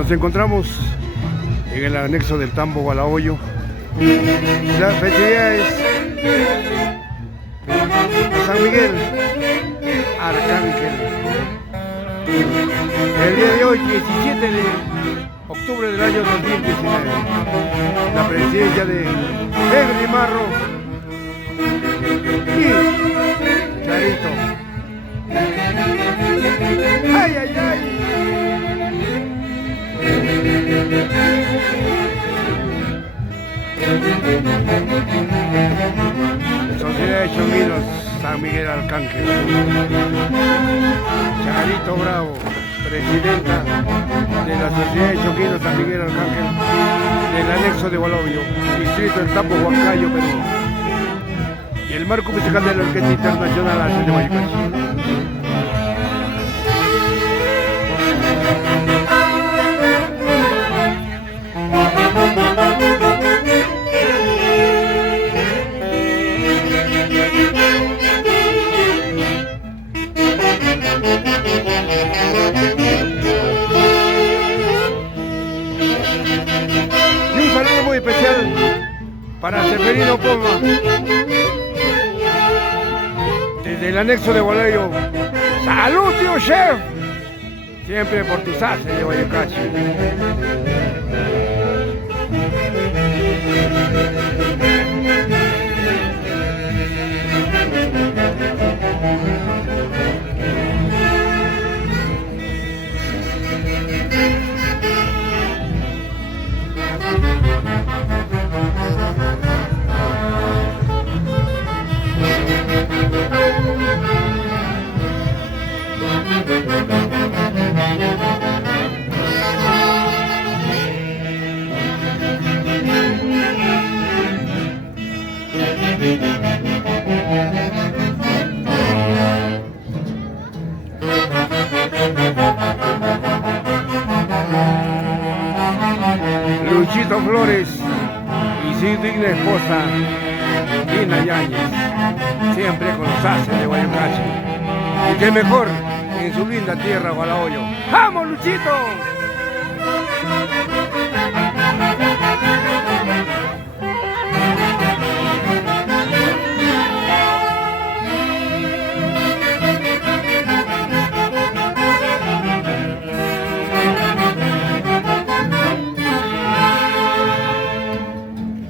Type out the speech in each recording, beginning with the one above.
Nos encontramos en el anexo del Tambo Gualahoyo. La festividad es San Miguel Arcángel. El día de hoy, 17 de octubre del año 2019, la presidencia de Henry Marro y Charito. ¡Ay, ay, ay! Sociedad de Chonguinos San Miguel Arcángel. Charito Bravo, presidenta de la Sociedad de Chonguinos San Miguel Arcángel del anexo de Gualahoyo, distrito del Tambo, Huancayo, Perú. Y el marco musical de la Orquesta Internacional Arces de Guayucachi. Y un saludo muy especial para Seferino Poma, desde el anexo de Gualahoyo. ¡Salud, tío chef! Siempre por tus haces de Guayucachi. Luchito Flores y su digna esposa Dina Yáñez, siempre con los haces de Guayucachi. Y qué mejor en su linda tierra, Gualahoyo. ¡Vamos, Luchito!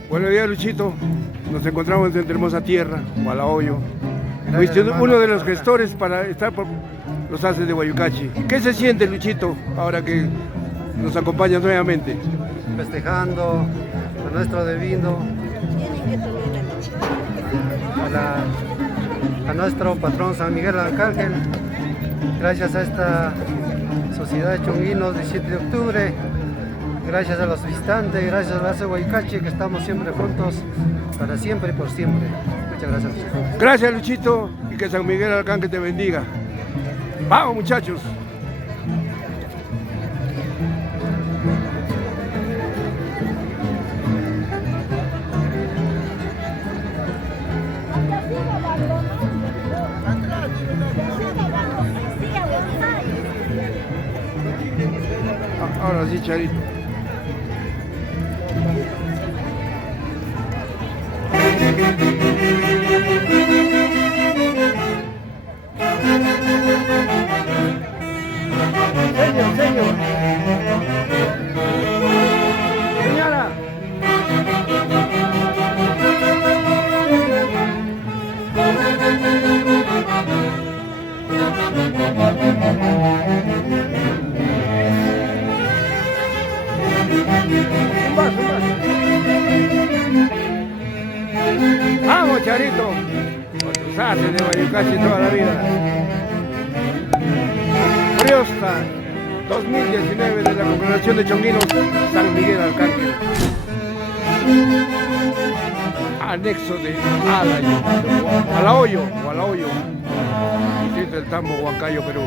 Buenos días, Luchito. Nos encontramos en hermosa tierra, Gualahoyo. Fuiste uno de los gestores para estar por los haces de Guayucachi. ¿Qué se siente, Luchito, ahora que nos acompañas nuevamente? Festejando a nuestro divino, a nuestro patrón San Miguel Arcángel. Gracias a esta Sociedad de Chonguinos, 17 de octubre. Gracias a los visitantes, gracias a la de Guayucachi, que estamos siempre juntos, para siempre y por siempre. Muchas gracias. Gracias, Luchito, y que San Miguel Arcángel te bendiga. ¡Vamos, muchachos! Ahora sí, Charito. Señor. Señora. Un vaso. Vamos, Charito, con tus haces de Guayucachi toda la vida. Friosta 2019 de la Congregación de Chonguinos San Miguel Arcángel. Anexo de Gualahoyo, distrito del Tambo, Huancayo, Perú.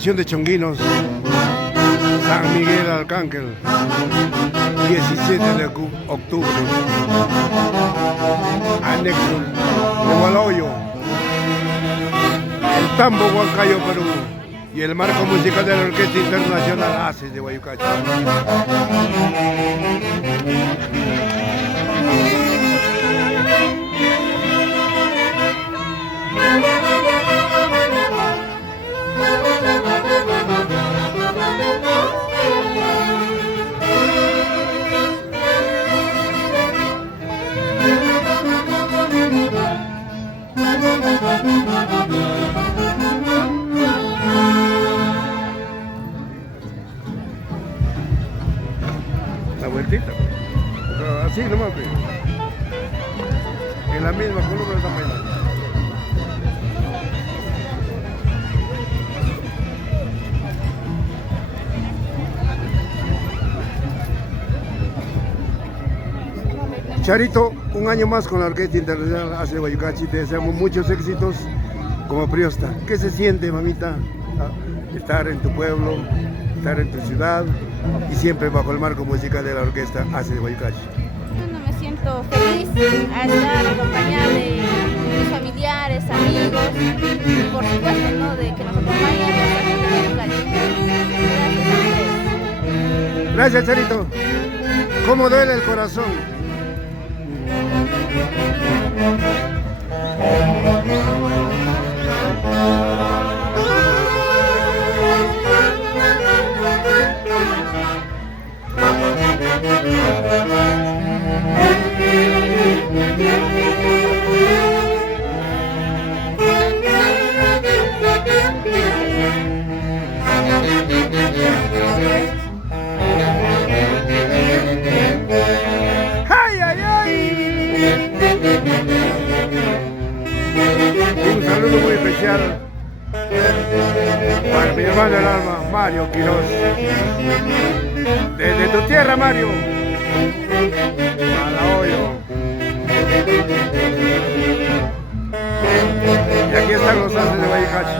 Internación de Chonguinos, San Miguel Arcángel, 17 de octubre, anexo de Gualoyo, el Tambo Huancayo, Perú, y el marco musical de la Orquesta Internacional ACES de Guayucachi. La vueltita, pero así nomás, pues. En la misma columna están bailando. Charito, un año más con la Orquesta Internacional ACES de Guayucachi. Te deseamos muchos éxitos como priosta. ¿Qué se siente, mamita, estar en tu pueblo, estar en tu ciudad y siempre bajo el marco musical de la Orquesta ACES de Guayucachi? Bueno, me siento feliz al estar acompañada de mis familiares, amigos y por supuesto, ¿no?, de que nos acompañen en la gente de Guayucachi. Gracias, Charito. ¿Cómo duele el corazón? Un saludo muy especial para mi hermano del alma, Mario Quiroz. Desde tu tierra, Mario. Malahoyo. Y aquí están los ACES de Guayucachi.